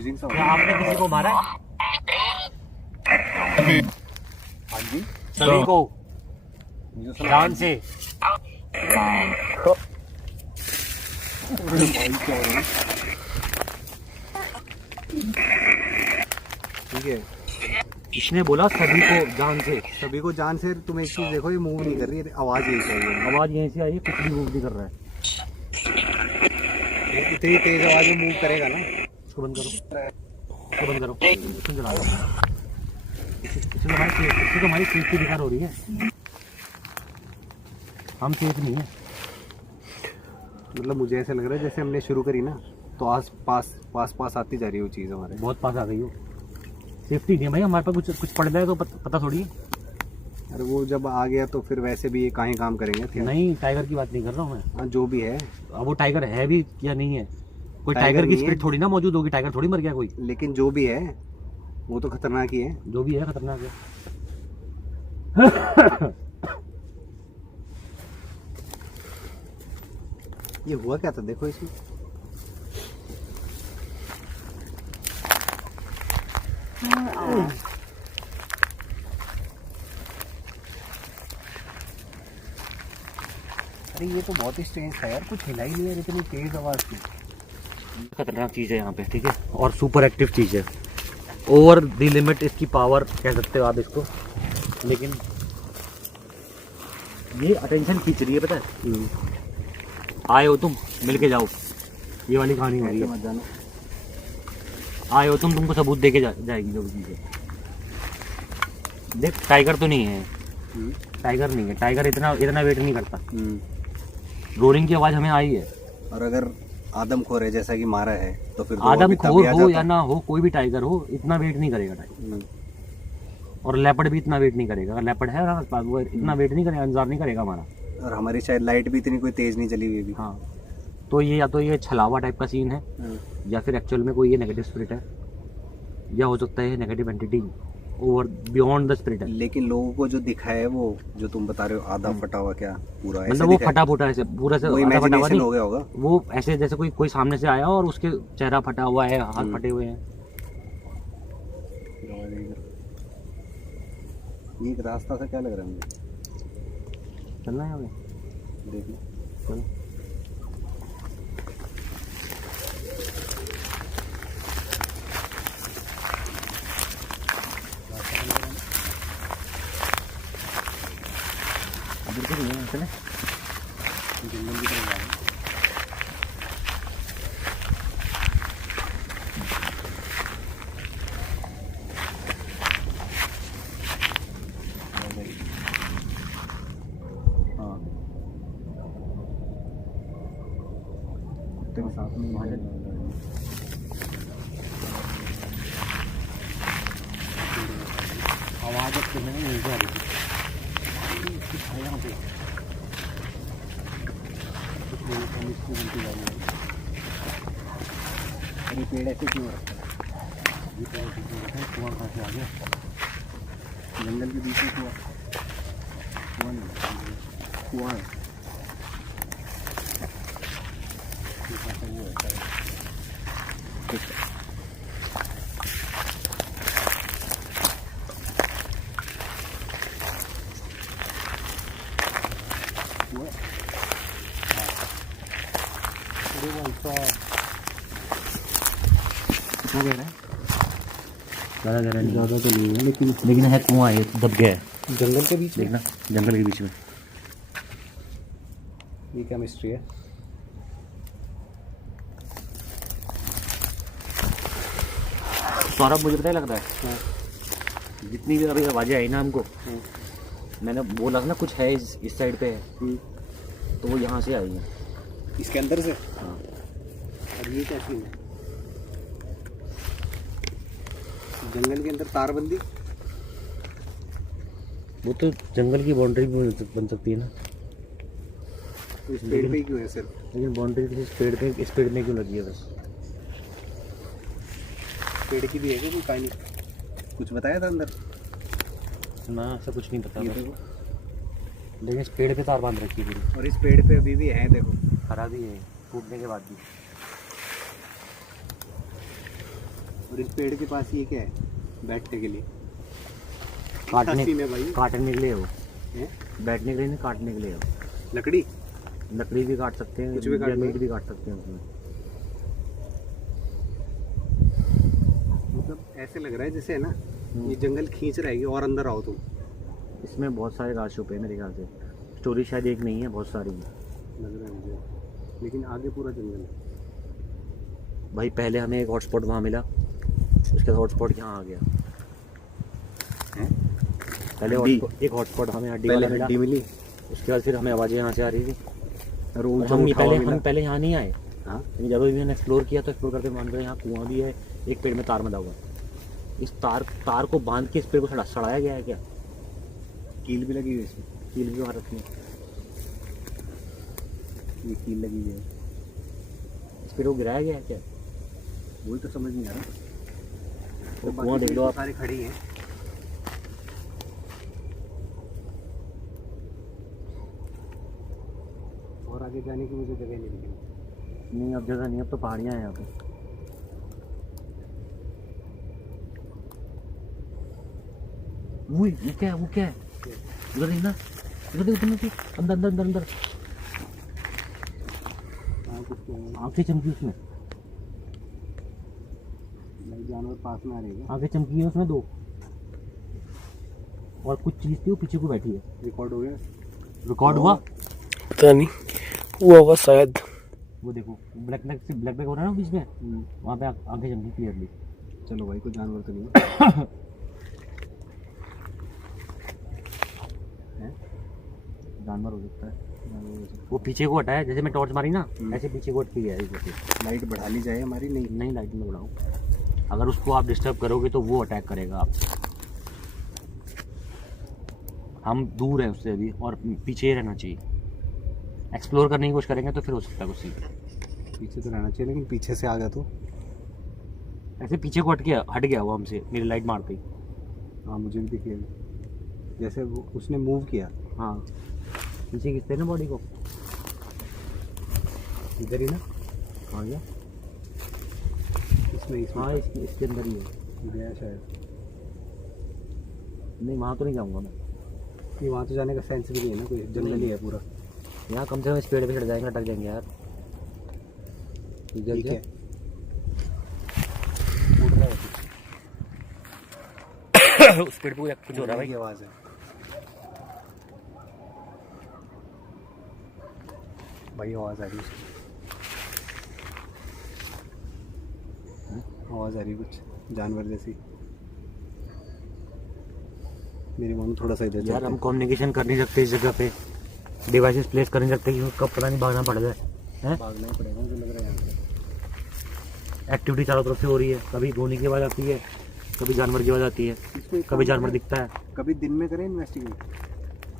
Confusing सा हो क्या रहा आपने किसी को मारा है? है। हाँ जी, सभी को मुझे सुना। जान से। अरे भाई क्या हो रहा है? ठीक है, इसने बोला सभी को जान से। सभी को जान से। तुम एक चीज देखो, ये मूव नहीं कर रही है, आवाज यही चाहिए। आवाज यहीं से आई है, कुछ भी मूव नहीं कर रहा है। ये इतनी तेज आवाज में मूव करेगा ना। इसको बंद करो, इसको बंद करो, इसको चला दो। इससे तो हमारी सेफ्टी बेकार हो रही है। हम सेफ नहीं है। मतलब मुझे ऐसा लग रहा है जैसे हमने शुरू करी ना, तो आस पास आती जा रही है वो चीज़ हमारे। बहुत पास आ गई हो। सेफ्टी नहीं है भाई, हमारे पास कुछ पड़ जाए तो पता थोड़ी है। अरे वो जब आ गया तो फिर वैसे भी ये कहीं काम करेंगे फिर। नहीं, टाइगर की बात नहीं कर रहा हूँ मैं। हाँ, जो भी है। अब वो टाइगर है भी या नहीं है, कोई टाइगर टाइगर की नहीं है। स्पिरिट थोड़ी ना मौजूद होगी। टाइगर थोड़ी मर गया कोई। लेकिन जो भी है वो तो खतरनाक ही है। जो भी है खतरनाक है। ये हुआ क्या था देखो इसमें। अरे ये तो बहुत ही स्ट्रेंज था यार, कुछ हिला ही नहीं है, इतनी तेज आवाज थी। खतरनाक चीज़ है यहाँ पे, ठीक है, और सुपर एक्टिव चीज़ है। ओवर द लिमिट इसकी पावर कह सकते हो आप इसको, लेकिन ये अटेंशन खींच रही है, पता है। आए हो तुम, मिल के जाओ, ये वाली कहानी हो रही ऐसे है। मत जानो। आए हो तुम, तुमको सबूत दे के जाएगी जो भी चीज़ है। देख, टाइगर तो नहीं है, टाइगर नहीं है। टाइगर इतना वेट नहीं करता। रोलिंग की आवाज़ हमें आई है। और अगर आदमखोर है जैसा कि मारा है तो फिर आदमखोर हो या ना हो, कोई भी टाइगर हो, इतना वेट नहीं करेगा टाइगर। और लेपर्ड भी इतना वेट नहीं करेगा। अगर लेपर्ड है हमारे पास, वो इतना वेट नहीं करेगा, इंतजार नहीं करेगा हमारा। और हमारी शायद लाइट भी इतनी कोई तेज नहीं चली हुई अभी। हाँ, तो ये या तो ये छलावा टाइप का सीन है, या फिर एक्चुअल में कोई ये नेगेटिव स्पिरिट है, या हो सकता है negative entity over beyond the spirit है। लेकिन लोगों को जो दिखा है वो जो तुम बता रहे हो आधा फटा हुआ, क्या पूरा ऐसे मतलब वो दिखा है? फटा फुटा ऐसे पूरा से वो आधा फटा हुआ इमेजिनेशन नहीं, हो गया होगा। वो ऐसे जैसे कोई सामने से आया और उसके चेहरा फटा हुआ है, हाथ फटे हुए हैं। ये एक रास्ता सा क्या लग रहा है मुझे। चलना है हमें, देखो चलो। बिल्कुल नहीं है, चले। जंगल की तरफ जा रहे हैं। हाँ, कुत्ते के साथ में वहाँ आवाज़ अब तो नहीं आ रही थी। कुछ है यहाँ पे, कुछ लोगों को मिस्टी बनती जा रही है। अरे पेड़ ऐसे क्यों रखा है? ये तो ऐसे ही रखा है, कुआं कहाँ से आ गया? जंगल के बीच में कुआं। कुआं नहीं, कुआं है। ये ऐसा ही होता है। कुआं। अरे भाई साहब, कितना गहरा है? ज़्यादा गहरा नहीं, ज़्यादा तो नहीं है लेकिन है कुआं, ये दब गया है। जंगल के बीच में। देखना, जंगल के बीच में। ये क्या मिस्ट्री है? सौरभ, मुझे पता है लग रहा है, जितनी भी अभी आवाज़ें आई ना हमको, मैंने बोला था ना कुछ है इस साइड पे है, तो वो यहाँ से आई है। इसके अंदर से। हाँ, और ये क्या सीन है? जंगल के अंदर तारबंदी। वो तो जंगल की बाउंड्री भी बन सकती है ना। तो इस पेड़ पे ही क्यों है सिर्फ? लेकिन बाउंड्री तो इस पेड़ में क्यों लगी है बस? पेड़ की भी है क्या कोई कहानी? कुछ बताया था अंदर? ना, ऐसा कुछ नहीं पता ये बस। देखो, लेकिन इस पेड़ पे तार बांध रखी है पूरी। और इस पेड़ पे अभी भी है देखो। खराबी है टूटने के बाद भी। और इस पेड़ के पास ये क्या है बैठने के लिए? काटने सीन है भाई। काटने के लिए हो, हैं? बैठने के लिए नहीं, काटने के लिए हो। लकड़ी लकड़ी भी काट सकते हैं, कुछ भी काट या लो। मीट भी काट सकते हैं उसमें। मतलब ऐसे लग रहा है जैसे है ना ये जंगल खींच रहा है कि और अंदर आओ तुम। इसमें बहुत सारे राज छुपे हैं मेरे ख्याल से। स्टोरी शायद एक नहीं है, बहुत सारी है। लग रहा है मुझे, लेकिन आगे पूरा जंगल है। भाई पहले हमें एक हॉटस्पॉट वहाँ मिला, उसके बाद हॉटस्पॉट यहाँ आ गया। हैं? पहले हड्डी? एक हॉटस्पॉट हमें हड्डी पहले वाला मिला, हड्डी मिली उसके बाद फिर हमें आवाज़ें यहाँ से आ रही थी। और और ऊंचा हम उठावा पहले मिला। हम पहले यहाँ नहीं आए। हाँ लेकिन जब भी मैंने एक्सप्लोर किया तो एक्सप्लोर करते मान कर यहाँ कुआं भी है, एक पेड़ में तार बंधा हुआ है। इस तार को बांध के इस पेड़ को सड़ाया गया है क्या? कील भी लगी हुई है इसमें। कील भी वहाँ रखी है, ये कील लगी हुई है, इस पेड़ को गिराया गया है क्या? वही तो समझ नहीं आ रहा। वो बाकी कुआं देख पेड़ लो तो आप। सारे खड़ी हैं। और आगे जाने की मुझे जगह नहीं मिली। नहीं अब जगह नहीं, अब तो पहाड़ियाँ हैं यहाँ पे। वो क्या है, वो क्या है? उधर देखना, उधर देख, उधर देख, अंदर अंदर अंदर अंदर हाँ कुछ तो है। आंखें चमकी उसमें, भाई जानवर पास में आ रहे हैं। आंखें चमकी है उसमें दो, और कुछ चीज़ थी वो पीछे को बैठी है। रिकॉर्ड हो गया। रिकॉर्ड हुआ? पता नहीं हुआ होगा शायद। वो देखो ब्लैक ब्लैक हो रहा है ना बीच में, वहाँ पे आंखें चमकी क्लियरली। चलो भाई कोई जानवर तो नहीं है। जानवर हो सकता है। वो पीछे को हटा है, जैसे मैं टॉर्च मारी ना ऐसे पीछे को हट के गया है। लाइट बढ़ा ली जाए हमारी। नहीं नहीं लाइट में बढ़ाओ, अगर उसको आप डिस्टर्ब करोगे तो वो अटैक करेगा आप। हम दूर हैं उससे अभी, और पीछे ही रहना चाहिए। एक्सप्लोर करने की कोशिश करेंगे तो फिर हो सकता है कुछ सीन। पीछे तो रहना चाहिए, लेकिन पीछे से आ गया तो। ऐसे पीछे को हट गया वो हमसे, मेरी लाइट मारते ही। हाँ मुझे भी दिखिए, जैसे वो उसने मूव किया। हाँ पीछे खींचते ना बॉडी को, इधर ही ना हाँ गया। इसमें हाँ इसके अंदर ही है। गया शायद। नहीं वहाँ तो नहीं जाऊँगा मैं, कि वहाँ तो जाने का सेंस भी नहीं है ना, कोई जंगल ही है पूरा। यहाँ कम से कम इस पेड़ पे चढ़ जाएंगे, अटक जाएंगे यार। ठीक है उड़ रहा है उस पेड़ पे कुछ हो रहा है भाई। आवाज़ है। भाई आवाज़ आ रही है उसकी। आवाज़ आ रही है कुछ जानवर जैसी। मेरी मानो थोड़ा सा इधर यार हम कम्युनिकेशन कर नहीं सकते इस जगह पे, डिवाइसेस प्लेस कर नहीं सकते कि कब पता नहीं भागना पड़ जाए। हैं भागना ही पड़ेगा मुझे लग रहा है। यहाँ से एक्टिविटी चारों तरफ से हो रही है, कभी धोनी की आवाज़ आती है, कभी जानवर की आवाज़ आती है, इसको एक कभी काम जानवर करें, दिखता है। कभी दिन में करें इन्वेस्टिगेट।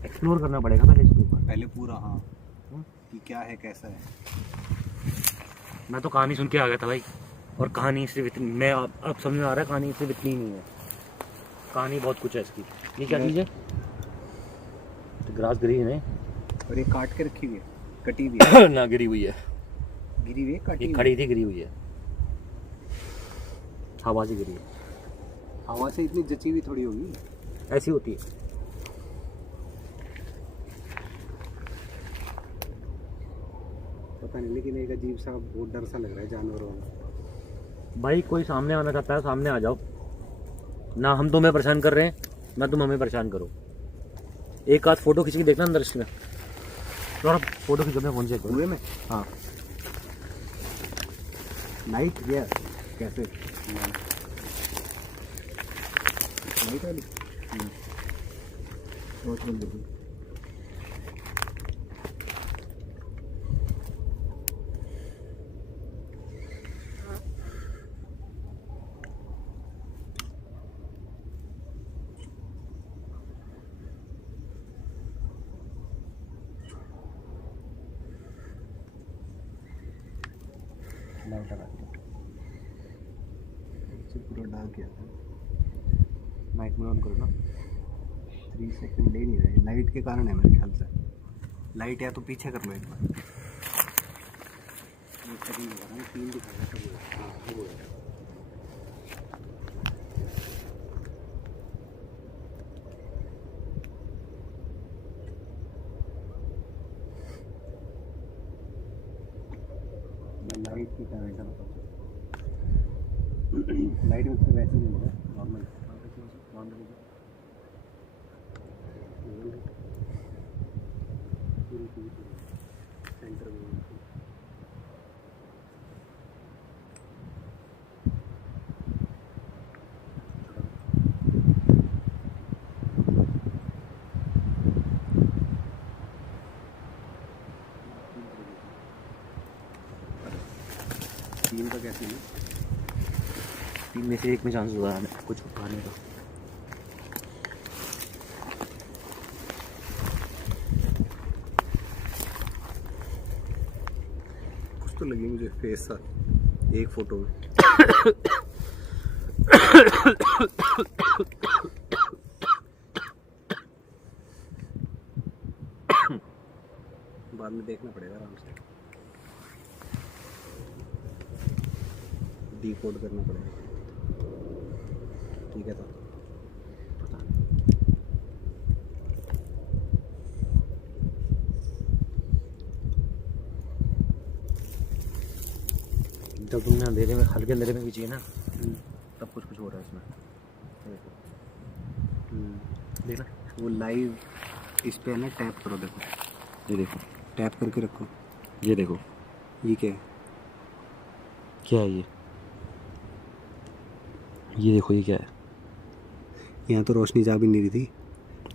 एक्सप्लोर करना पड़ेगा पहले इसके ऊपर। पहले पूरा हाँ कि क्या है कैसा है। मैं तो कहानी सुन के आ गया था भाई, और कहानी सिर्फ इतनी, मैं अब समझ में आ रहा है कहानी सिर्फ इतनी नहीं है, कहानी बहुत कुछ है इसकी। ये क्या चीज़ है? तो ग्रास ग्रीन है और ये काट के रखी हुई है, कटी हुई है। ना गिरी हुई है, गिरी हुई है, कटी ये हुई खड़ी थी गिरी हुई है, हवा से गिरी है। हवा से इतनी जची हुई थोड़ी होगी। ऐसी होती है। पता नहीं, लेकिन एक अजीब सा बहुत डर सा लग रहा है जानवरों में। भाई कोई सामने आना चाहता है सामने आ जाओ ना, हम तुम्हें परेशान कर रहे हैं ना तुम हमें परेशान करो। एक आध फोटो खींच के देखना अंदर इसमें, थोड़ा फोटो खींचो अपने फोन से। कुएं में हाँ नाइट या कैसे नाइट वाली बहुत बंद देखो। लाइट लगा दी, पूरा डार्क किया था। नाइट में ऑन करो ना। 3 सेकंड ले नहीं रहे, लाइट के कारण है मेरे ख्याल से। लाइट या तो पीछे कर लो एक बार। 1 सेकंड लगा रहा हूँ, 3 दिखा रहा है। ठीक है वैसा बताओ। लाइट में तो वैसे नहीं होगा नॉर्मल। सेंटर में तीन का कैसे है? 3 में से 1 में चांस हुआ है कुछ खाने का। कुछ तो लगी मुझे फेस सा एक फोटो में। बाद में देखना पड़ेगा आराम से, डिकोड करना पड़ेगा। ठीक है तो जब तुमने अंधेरे में हल्के अंधेरे में खींची है ना तब कुछ कुछ हो रहा है इसमें। देखना वो लाइव इस पे है ना, टैप करो, देखो ये देखो, टैप करके रखो। ये देखो ये क्या है? क्या है ये देखो ये क्या है। यहाँ तो रोशनी जा भी नहीं रही थी।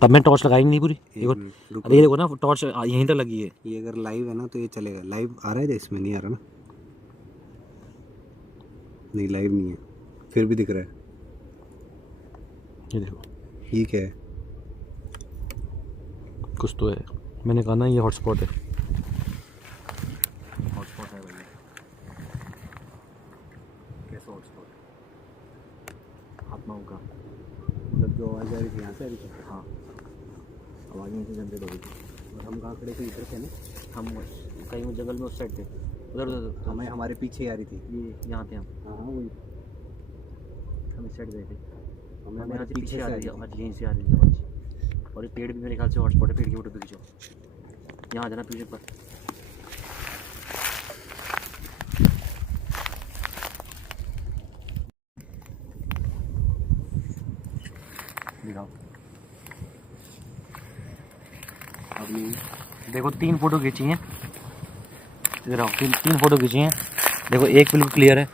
तब मैं टॉर्च लगाई नहीं पूरी। एक मिनट, रुको। अरे ये देखो ना टॉर्च यहीं तक लगी है। ये अगर लाइव है ना तो ये चलेगा। लाइव आ रहा है, इसमें नहीं आ रहा ना? नहीं लाइव नहीं है, फिर भी दिख रहा है। ये देखो ये क्या है? कुछ तो है। मैंने कहा ना ये हॉटस्पॉट है। हॉटस्पॉट है भाई। कैसा हॉटस्पॉट? आत्माओं का। मतलब जो आवाज़ आ रही थी यहाँ से आ रही थी? हाँ आवाज़ यहीं से जनरेट हो रही थी। और हम कहाँ खड़े थे? इधर थे ना हम कहीं वो जंगल में उस साइड थे, उधर उधर हमें, हमारे पीछे ही आ रही थी। ये यहाँ थे हम। हाँ हाँ वही, हम इस साइड गए थे। हमें हमें यहाँ हमारे से पीछे आ रही थी थी। आवाज़, यहीं से आ रही थी आवाज़। और ये पेड़ भी मेरे ख्याल से हॉटस्पॉट है। पेड़ की फोटो पे खींचो, यहाँ आ जाना पीछे पर। दिखाओ। अब नहीं, देखो 3 फोटो खींची हैं। इधर आओ, 3 फोटो खींची हैं। देखो एक बिल्कुल क्लियर है,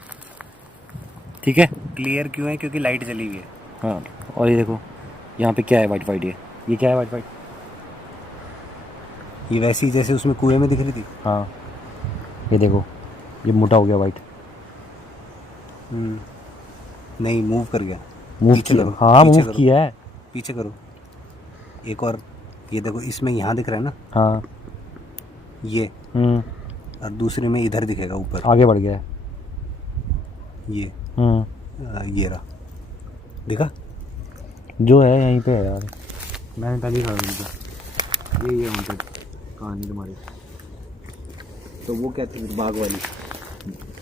ठीक है। क्लियर क्यों है? क्योंकि लाइट जली हुई है। हाँ और ये देखो यहाँ पे क्या है, वाइट वाइट। ये क्या है, वाइट वाइट। ये वैसी जैसे उसमें कुएं में दिख रही थी। हाँ ये देखो ये मोटा हो गया वाइट। नहीं, मूव कर गया। मूव पीछे किया। करो, हाँ पीछे मूव करो। किया है। पीछे करो एक और। ये देखो इसमें यहाँ दिख रहा है ना, हाँ ये, और दूसरे में इधर दिखेगा ऊपर। आगे बढ़ गया है। ये ये रहा, दिखा? जो है यहीं पे है यार। मैंने पहले ही कहा ये वांटेड कहानी तुम्हारी। तो वो क्या थी बाग वाली?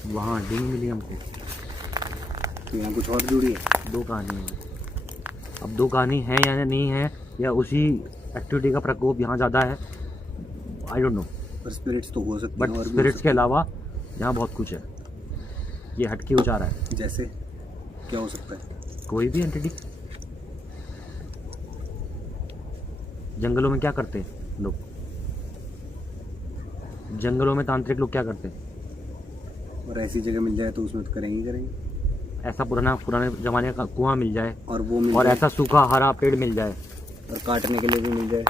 वहाँ हड्डी नहीं मिली हमको। तो यहाँ कुछ और जुड़ी है। 2 कहानी है। अब 2 कहानी है या नहीं है, या उसी एक्टिविटी का प्रकोप यहाँ ज़्यादा है, आई डोंट नो। पर स्पिरिट्स तो हो सकते बट हैं, और भी हो स्पिरिट्स सकते के अलावा यहाँ बहुत कुछ है। ये हटके उचा रहा है। हैं। जैसे क्या हो सकता है? कोई भी एंटिटी। जंगलों में क्या करते हैं लोग? जंगलों में तांत्रिक लोग क्या करते हैं? और ऐसी जगह मिल जाए तो उसमें तो करेंगे ही करेंगे। ऐसा पुराने ज़माने का कुआं मिल जाए, और वो मिल और जाए, ऐसा सूखा हरा पेड़ मिल जाए। और काटने के लिए भी मिल जाए।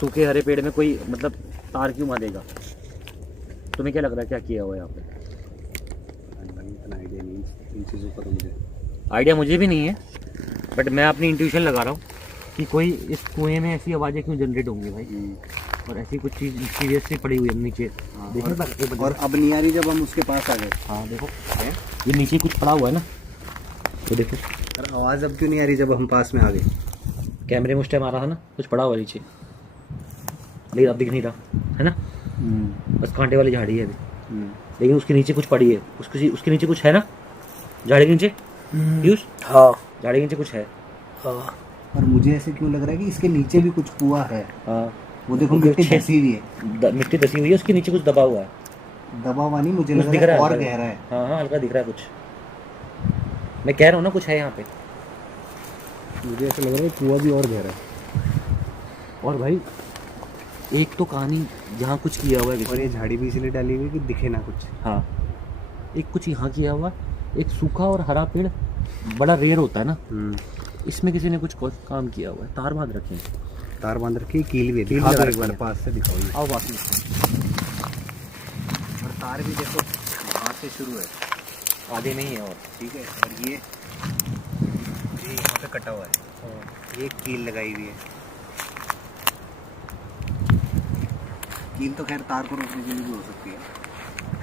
सूखे हरे पेड़ में कोई मतलब तार क्यों बांधेगा? तुम्हें क्या लग रहा है क्या किया हुआ है यहाँ पे? इतना आइडिया नहीं इन चीज़ों का तो मुझे। आइडिया मुझे भी नहीं है, बट मैं अपनी इंट्यूशन लगा रहा हूँ कि कोई इस कुएं में ऐसी आवाज़ें क्यों जनरेट होंगी भाई, और ऐसी कुछ चीज़ सीरियसली पड़ी हुई है नीचे। देखो और अब नहीं आ रही जब हम उसके पास आ गए। हाँ देखो ये नीचे कुछ पड़ा हुआ है ना, तो देखो। और आवाज़ अब क्यों नहीं आ रही जब हम पास में आ गए? कैमरे में उस टाइम आ रहा था ना, कुछ पड़ा हुआ नीचे, लेकिन अब दिख नहीं रहा है ना। बस कांटे वाली झाड़ी है अभी, लेकिन उसके नीचे कुछ पड़ी है। उसके नीचे कुछ है ना, झाड़ी के नीचे। पीयूष, हाँ झाड़ी के नीचे कुछ है। हाँ। और मुझे ऐसे क्यों लग रहा है कि इसके नीचे भी कुछ कुआ है। हाँ वो देखो मिट्टी धसी हुई है। मिट्टी धसी हुई है, उसके नीचे कुछ दबा हुआ है। दबा हुआ नहीं, मुझे कुछ लग दिख रहा रहा है है और हल्का। गहरा है। हाँ हाँ हल्का दिख रहा है कुछ, मैं कह रहा हूँ ना कुछ है यहाँ पे। मुझे ऐसा लग रहा है कुआं भी और गहरा है। और भाई एक तो कहानी यहाँ कुछ किया हुआ है और किसी ये ने। झाड़ी भी इसलिए डाली हुई है कि दिखे ना कुछ। हाँ एक कुछ यहाँ किया हुआ, एक सूखा और हरा पेड़ बड़ा रेयर होता है ना, इसमें किसी ने कुछ काम किया हुआ है। तार बांध रखे हैं, तार बांध रखी, कील भी है। कील दिखा दो लगा एक बार, रखी है। पास से दिखाओ ये। आओ बात में। और तार भी देखो हाथ से शुरू है, आधे नहीं है और ठीक है। और ये यहाँ पे कटा हुआ है, ये कील लगाई हुई है। कील तो खैर तार को रोकने के लिए भी हो सकती है,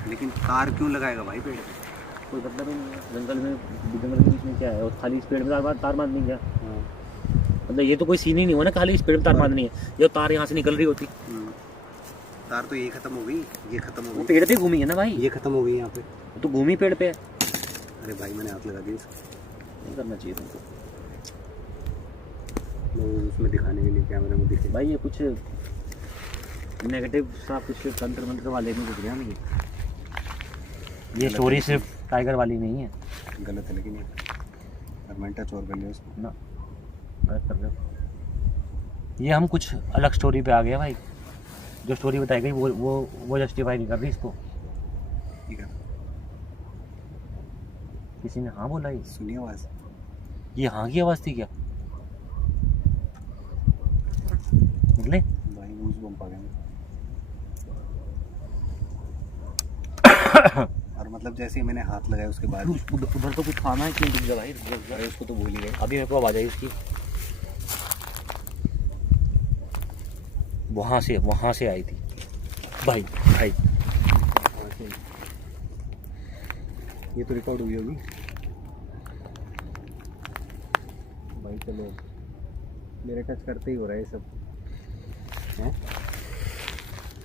लेकिन तार क्यों लगाएगा भाई पेड़ पे? कोई मतलब ही नहीं है। जंगल के बीच में क्या है, और खाली इस पेड़ में तार बांधनी क्या, मतलब ये तो कोई सीन ही नहीं हुआ ना, खाली इस पेड़ में तार बांधनी है। ये तार यहाँ से निकल रही होती, तार तो ये खत्म हो गई, ये खत्म हो वो गई, पेड़ पे घूमी है ना भाई, ये खत्म हो गई यहाँ पे। वो तो घूमी पेड़ पे है। अरे भाई मैंने हाथ लगा दिया इसको। नहीं करना चाहिए तुमको लोग उसमें दिखाने के लिए कैमरे में दिखे। भाई, ये कुछ नेगेटिव सा कुछ तंत्र मंत्र वाले में गुजरे हम ये स्टोरी सिर्फ टाइगर वाली नहीं है। गलत है लेकिन ये गवर्नमेंट टच और कर लिया उसको ना, गलत कर रहे हो। ये हम कुछ अलग स्टोरी पे आ गए भाई, जो स्टोरी बताई गई वो जस्टिफाई नहीं कर रही इसको। ठीक है, किसी ने हाँ बोला, ये सुनिए आवाज़। ये हाँ की आवाज़ थी क्या? निकले भाई गूज बम्प आ गया। और मतलब जैसे ही मैंने हाथ लगाया उसके बाद उधर तो कुछ खाना है, क्यों दिख गया भाई? अरे उसको तो भूल ही गए। अभी मेरे को आवाज़ आई उसकी, वहाँ से आई थी भाई। भाई ये तो रिकॉर्ड हुई होगी भाई। चलो मेरे टच करते ही हो रहा है ये सब हैं?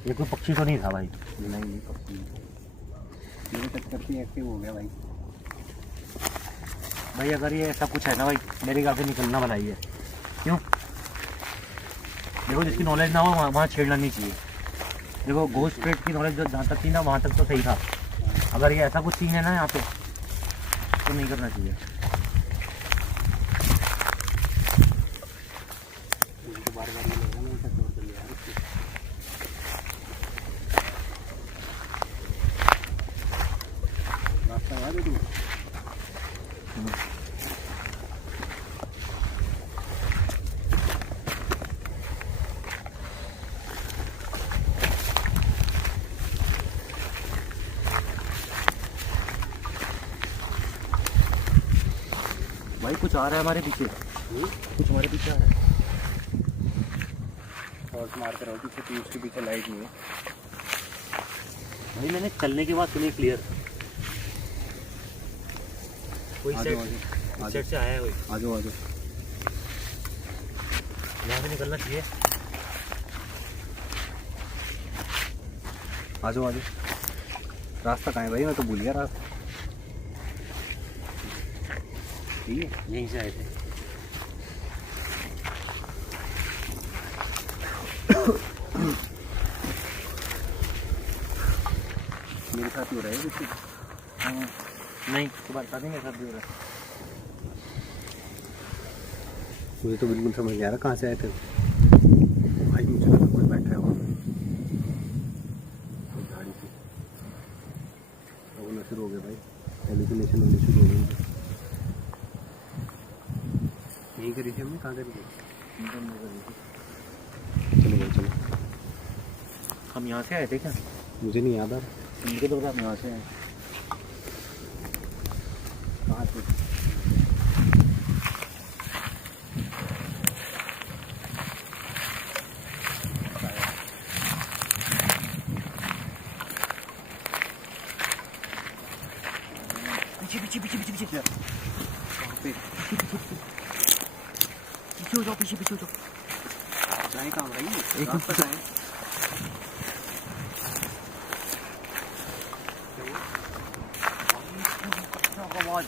ये कोई पक्षी तो नहीं था भाई? नहीं पक्षी मेरे टच करते ही एक्टिव हो गया भाई। भाई अगर ये ऐसा कुछ है ना भाई, मेरे ख्याल से निकलना बनाई है। क्यों? देखो जिसकी नॉलेज ना हो वहाँ छेड़ना नहीं चाहिए। देखो घोस्ट पेट की नॉलेज जहाँ तक थी ना, वहाँ तक तो सही था। अगर ये ऐसा कुछ सीन है ना यहाँ पे, तो नहीं करना चाहिए। बार बार ये लग रहा है मैं टच और कर लिया यार उसको। रास्ता याद है तुम्हें? भाई कुछ आ रहा है हमारे पीछे, कुछ हमारे पीछे आ रहा है। टॉर्च मारते रहो पीछे, तो उसके पीछे लाइट नहीं है भाई मैंने चलने के बाद सुनी क्लियर, कोई आ सेट जाओ, आ जाओ। सेट से आया है कोई। आ जाओ यहाँ से निकलना चाहिए। आ जाओ। रास्ता कहाँ है भाई? मैं तो भूल गया रास्ता। ठीक है, यहीं से आए थे। मेरे साथ ही हो रहा है कुछ। हाँ, नहीं तो बता देंगे सब भी हो रहा है। मुझे तो बिल्कुल समझ नहीं आ रहा कहाँ से आए थे भाई। मुझे लगा कोई बैठा है वहाँ गाड़ी पे। अब होना शुरू हो गया भाई, हेलुसिनेशन होनी शुरू हो गई। यहीं करी थी हमने, कहाँ करी थी? चलो भाई चलो। हम यहाँ से आए थे क्या? मुझे नहीं याद आ रहा उनके तो हम यहाँ से आए। कहाँ से। पीछे पीछे पीछे पीछे पीछे कहाँ पे पीछे हो जाओ, पीछे पीछे हो जाओ। जाए कहाँ भाई? एक रास्ता मिनट। कहाँ है? आवाज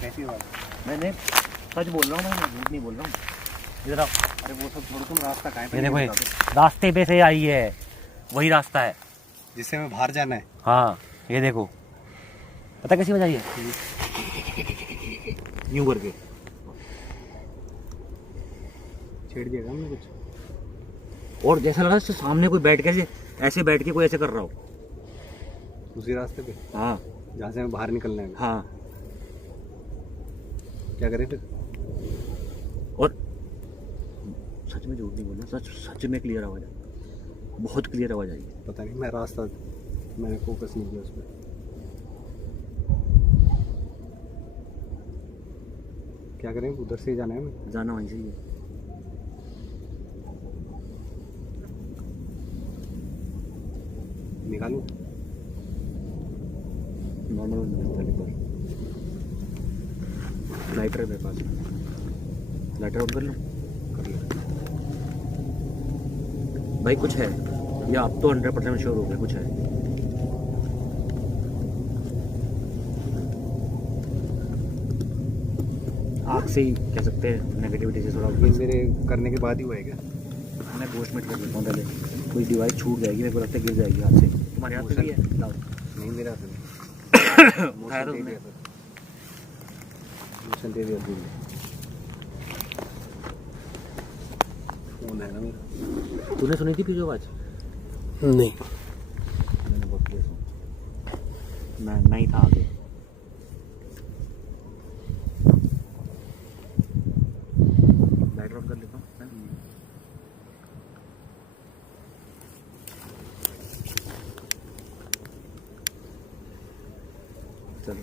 कैसी आवाज़? मैंने सच बोल रहा हूँ, मैं झूठ नहीं बोल रहा हूँ। इधर आओ। अरे वो सब छोड़ो, तुम रास्ता कहाँ है? ये देखो पहले ये बता दो। रास्ते पे से आई है, वही रास्ता है। जिससे हमें बाहर जाना है। हाँ ये देखो, पता कैसी बजाई है, यूं करके छेड़ दिया हमने कुछ। और जैसा लगा जैसे सामने कोई बैठ के ऐसे बैठ के कोई ऐसे कर रहा हो। उसी रास्ते पे हाँ जहाँ से हमें बाहर निकलना है। हाँ। क्या करें फिर? और सच में झूठ नहीं बोलना, सच सच में क्लियर आवाज है, बहुत क्लियर आवाज आई है। पता नहीं, मैं रास्ता मैंने फोकस नहीं किया उस पर। क्या करें, उधर से ही जाना है हमें? जाना वहीं से ही है। निकालूं? नॉर्मल निकाल एक बार। लाइटर है मेरे पास, लाइटर ऑन कर लूँ? कर ले। भाई कुछ है, या आप तो 100% श्योर हो गए कुछ है? आग से ही कह सकते हैं, नेगेटिविटी से थोड़ा। ये मेरे करने के बाद ही हुआ है क्या? मैं गोश्त में कर लेता हूँ पहले, कोई डिवाइस छूट जाएगी, मेरे को लगता है गिर जाएगी हाथ से। तुम्हारे हाथ में भी है? लाओ। नहीं, मेरा हाथ में। उठाया तो तुमने? मोशन दे दिया तुमने। फोन है ना मेरा। तूने सुनी थी पीछे आवाज? नहीं, मैंने बहुत क्लियर सुनी। मैं नहीं था आगे। लाइट ऑन कर लेता हूँ। चलो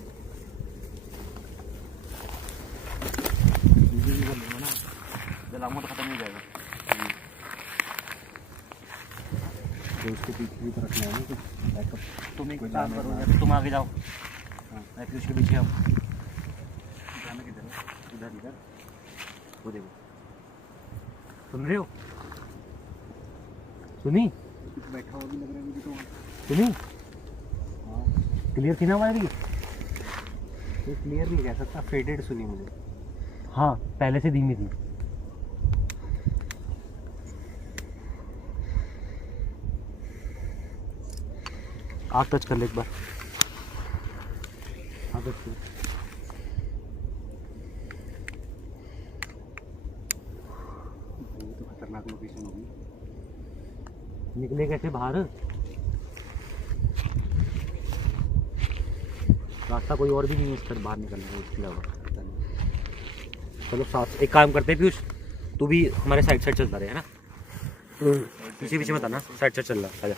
जलाऊंगा तो खत्म नहीं हो जाएगा। तो उसके पीछे भी तो रखना है ना कुछ बैकअप। तुम एक कोई काम जाना करो, है। या तो तुम आगे जाओ, हाँ। मैं फिर उसके पीछे हम। जाना किधर है? इधर इधर, वो देखो। सुन रहे हो? सुनी? कुछ बैठा हुआ भी लग रहा है मुझे तो। सुनी? हाँ, क्लियर थी ना हमारी? ये क्लियर नहीं कह सकता, फेडेड सुनी मुझे। हाँ पहले से धीमी थी। आग टच कर ले एक बार। हाँ बच्चे, ये तो खतरनाक लोकेशन होगी। निकले कैसे बाहर? रास्ता कोई और भी नहीं है इस पर बाहर निकलने का, इसके अलावा। पता नहीं। चलो साथ एक काम करते हैं पीयूष, तू भी हमारे साइड साइड चलता रहे, है ना? पीछे पीछे मत आना, साइड साइड चल रहा। आजा।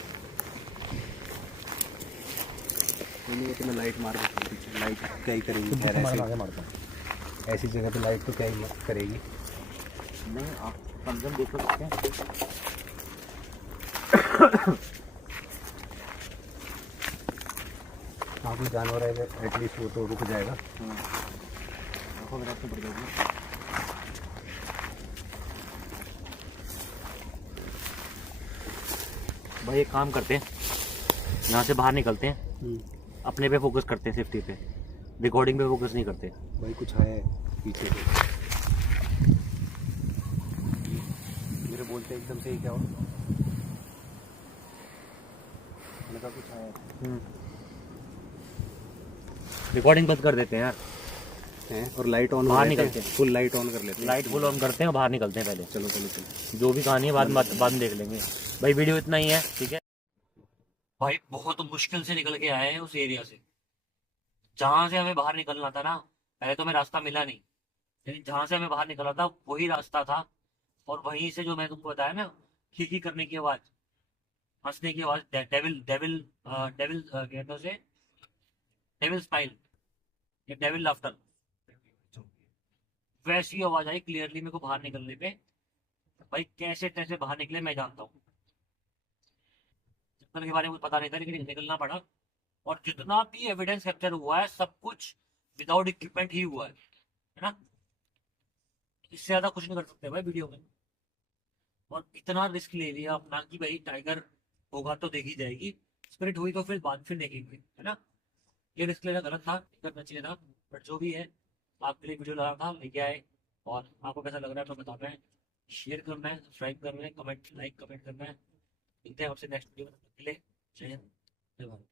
नहीं, तो मैं लाइट मार देता हूँ पीछे। लाइट क्या ही करेगी तुम खैर, पीछे ऐसे मारना, आगे मारता हूँ। ऐसी जगह पे लाइट तो क्या ही करेगी। नहीं आप पंजम देख सकते हैं। हाँ, कोई जानवर है एटलीस्ट वो तो रुक जाएगा। आंखों में रास्ते पड़ जाएगी। भाई एक काम करते हैं, यहाँ से बाहर निकलते हैं, अपने पे फोकस करते हैं, सेफ्टी पे। रिकॉर्डिंग पे फोकस नहीं करते। भाई कुछ है पीछे से। मेरे बोलते एकदम से ही क्या हो, मैंने कहा कुछ है। रिकॉर्डिंग बंद कर देते हैं यार, हैं और लाइट ऑन बाहर निकलते हैं। फुल लाइट ऑन कर लेते हैं। लाइट फुल ऑन करते हैं और बाहर निकलते हैं पहले। चलो चलो चलो। जो भी कहानी है बाद में देख लेंगे। भाई वीडियो इतना ही है, ठीक है भाई। बहुत मुश्किल से निकल के आए हैं उस एरिया से, जहां से हमें बाहर निकलना था ना। पहले तो हमें रास्ता मिला नहीं, लेकिन जहां से हमें बाहर निकलना था वही रास्ता था। और वहीं से जो मैं तुमको बताया ना, खी करने की आवाज, हंसने की आवाज, डेविल डेविल डेविल कहते हैं उसे, डेविल स्माइल या डेविल लाफ्टर, वैसी आवाज आई क्लियरली मेरे को बाहर निकलने पे। भाई कैसे कैसे बाहर निकले मैं जानता हूँ, चक्कर के बारे में मुझे पता नहीं था, लेकिन निकलना पड़ा। और जितना भी एविडेंस कैप्चर हुआ है सब कुछ विदाउट इक्विपमेंट ही हुआ है ना? इससे ज्यादा कुछ नहीं कर सकते भाई वीडियो में। और इतना रिस्क ले लिया अपना कि भाई टाइगर होगा तो देखी जाएगी, स्पिरिट हुई तो फिर बाद फिर देखेंगे, है ना? ये रिस्क लेना गलत था, करना चाहिए था। बट जो भी है, आपके लिए वीडियो ला रहा था, लेके आए। और आपको कैसा लग रहा है तो बताना है, शेयर करना है, सब्सक्राइब करना है, कमेंट लाइक कमेंट करना है। मिलते हैं आपसे नेक्स्ट वीडियो में। जय हिंद, जय भारत।